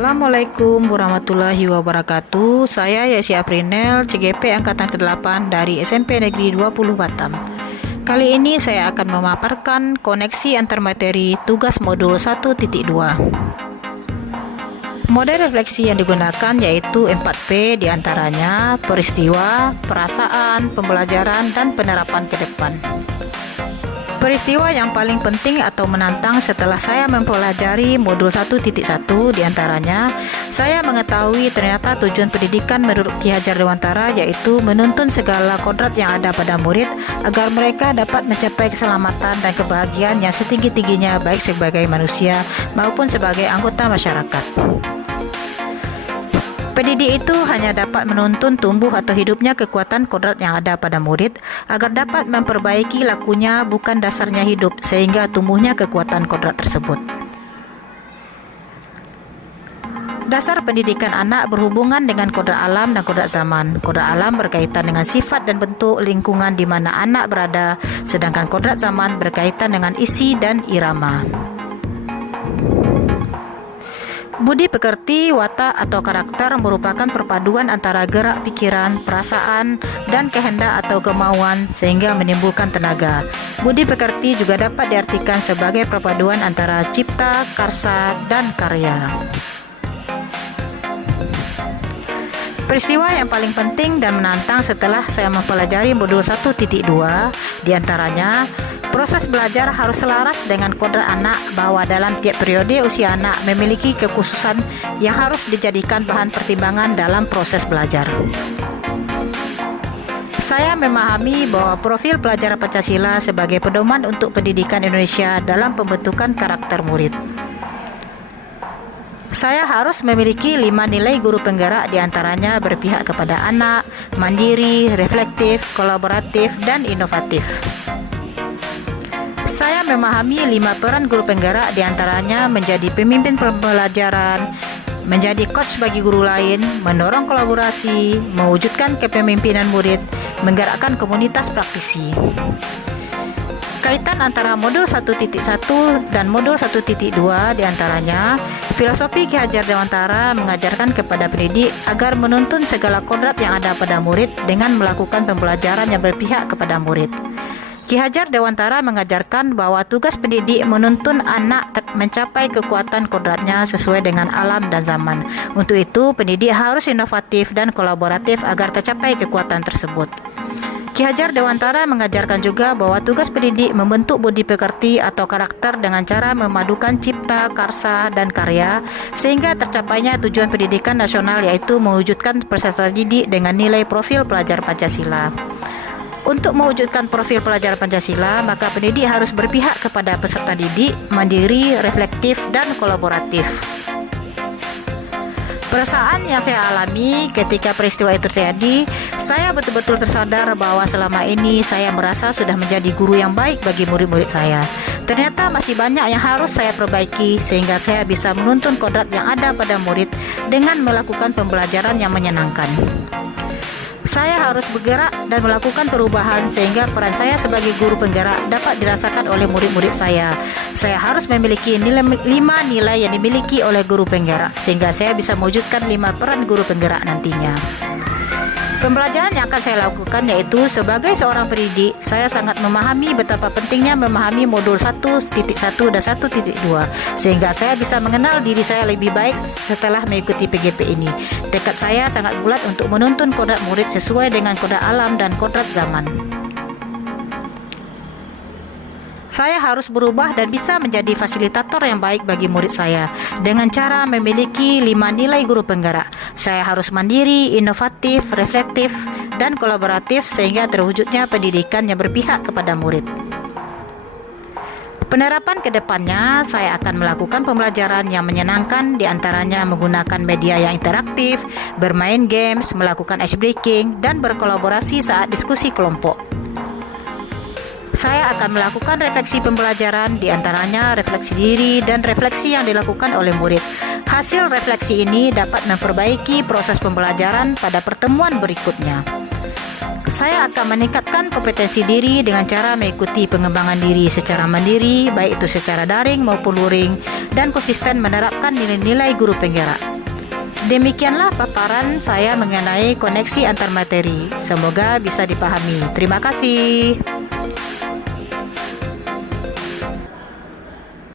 Assalamualaikum warahmatullahi wabarakatuh. Saya Yesi Aprinel, CGP Angkatan ke-8 dari SMP Negeri 20 Batam. Kali ini saya akan memaparkan koneksi antar materi tugas modul 1.2. Model refleksi yang digunakan yaitu 4P, diantaranya peristiwa, perasaan, pembelajaran, dan penerapan ke depan. Peristiwa yang paling penting atau menantang setelah saya mempelajari modul 1.1 diantaranya, saya mengetahui ternyata tujuan pendidikan menurut Ki Hajar Dewantara yaitu menuntun segala kodrat yang ada pada murid agar mereka dapat mencapai keselamatan dan kebahagiaan yang setinggi-tingginya baik sebagai manusia maupun sebagai anggota masyarakat. Pendidik itu hanya dapat menuntun tumbuh atau hidupnya kekuatan kodrat yang ada pada murid agar dapat memperbaiki lakunya bukan dasarnya hidup sehingga tumbuhnya kekuatan kodrat tersebut. Dasar pendidikan anak berhubungan dengan kodrat alam dan kodrat zaman. Kodrat alam berkaitan dengan sifat dan bentuk lingkungan di mana anak berada, sedangkan kodrat zaman berkaitan dengan isi dan irama. Budi pekerti, watak atau karakter merupakan perpaduan antara gerak pikiran, perasaan, dan kehendak atau kemauan sehingga menimbulkan tenaga. Budi pekerti juga dapat diartikan sebagai perpaduan antara cipta, karsa, dan karya. Peristiwa yang paling penting dan menantang setelah saya mempelajari modul 1.2 diantaranya, proses belajar harus selaras dengan kodrat anak bahwa dalam tiap periode usia anak memiliki kekhususan yang harus dijadikan bahan pertimbangan dalam proses belajar. Saya memahami bahwa profil pelajar Pancasila sebagai pedoman untuk pendidikan Indonesia dalam pembentukan karakter murid. Saya harus memiliki 5 nilai guru penggerak diantaranya berpihak kepada anak, mandiri, reflektif, kolaboratif, dan inovatif. Saya memahami 5 peran guru penggerak diantaranya menjadi pemimpin pembelajaran, menjadi coach bagi guru lain, mendorong kolaborasi, mewujudkan kepemimpinan murid, menggerakkan komunitas praktisi. Kaitan antara modul 1.1 dan modul 1.2 diantaranya, filosofi Ki Hajar Dewantara mengajarkan kepada pendidik agar menuntun segala kodrat yang ada pada murid dengan melakukan pembelajaran yang berpihak kepada murid. Ki Hajar Dewantara mengajarkan bahwa tugas pendidik menuntun anak mencapai kekuatan kodratnya sesuai dengan alam dan zaman. Untuk itu, pendidik harus inovatif dan kolaboratif agar tercapai kekuatan tersebut. Ki Hajar Dewantara mengajarkan juga bahwa tugas pendidik membentuk budi pekerti atau karakter dengan cara memadukan cipta, karsa, dan karya sehingga tercapainya tujuan pendidikan nasional yaitu mewujudkan peserta didik dengan nilai profil pelajar Pancasila. Untuk mewujudkan profil pelajar Pancasila, maka pendidik harus berpihak kepada peserta didik, mandiri, reflektif, dan kolaboratif. Perasaan yang saya alami ketika peristiwa itu terjadi, saya betul-betul tersadar bahwa selama ini saya merasa sudah menjadi guru yang baik bagi murid-murid saya. Ternyata masih banyak yang harus saya perbaiki sehingga saya bisa menuntun kodrat yang ada pada murid dengan melakukan pembelajaran yang menyenangkan. Saya harus bergerak dan melakukan perubahan sehingga peran saya sebagai guru penggerak dapat dirasakan oleh murid-murid saya. Saya harus memiliki 5 nilai yang dimiliki oleh guru penggerak sehingga saya bisa mewujudkan 5 peran guru penggerak nantinya. Pembelajaran yang akan saya lakukan yaitu sebagai seorang pendidik, saya sangat memahami betapa pentingnya memahami modul 1.1 dan 1.2 sehingga saya bisa mengenal diri saya lebih baik setelah mengikuti PGP ini. Tekad saya sangat bulat untuk menuntun kodrat murid sesuai dengan kodrat alam dan kodrat zaman. Saya harus berubah dan bisa menjadi fasilitator yang baik bagi murid saya dengan cara memiliki 5 nilai guru penggerak. Saya harus mandiri, inovatif, reflektif, dan kolaboratif sehingga terwujudnya pendidikan yang berpihak kepada murid. Penerapan ke depannya, saya akan melakukan pembelajaran yang menyenangkan diantaranya menggunakan media yang interaktif, bermain games, melakukan ice breaking, dan berkolaborasi saat diskusi kelompok. Saya akan melakukan refleksi pembelajaran, diantaranya refleksi diri dan refleksi yang dilakukan oleh murid. Hasil refleksi ini dapat memperbaiki proses pembelajaran pada pertemuan berikutnya. Saya akan meningkatkan kompetensi diri dengan cara mengikuti pengembangan diri secara mandiri, baik itu secara daring maupun luring, dan konsisten menerapkan nilai-nilai guru penggerak. Demikianlah paparan saya mengenai koneksi antar materi. Semoga bisa dipahami. Terima kasih.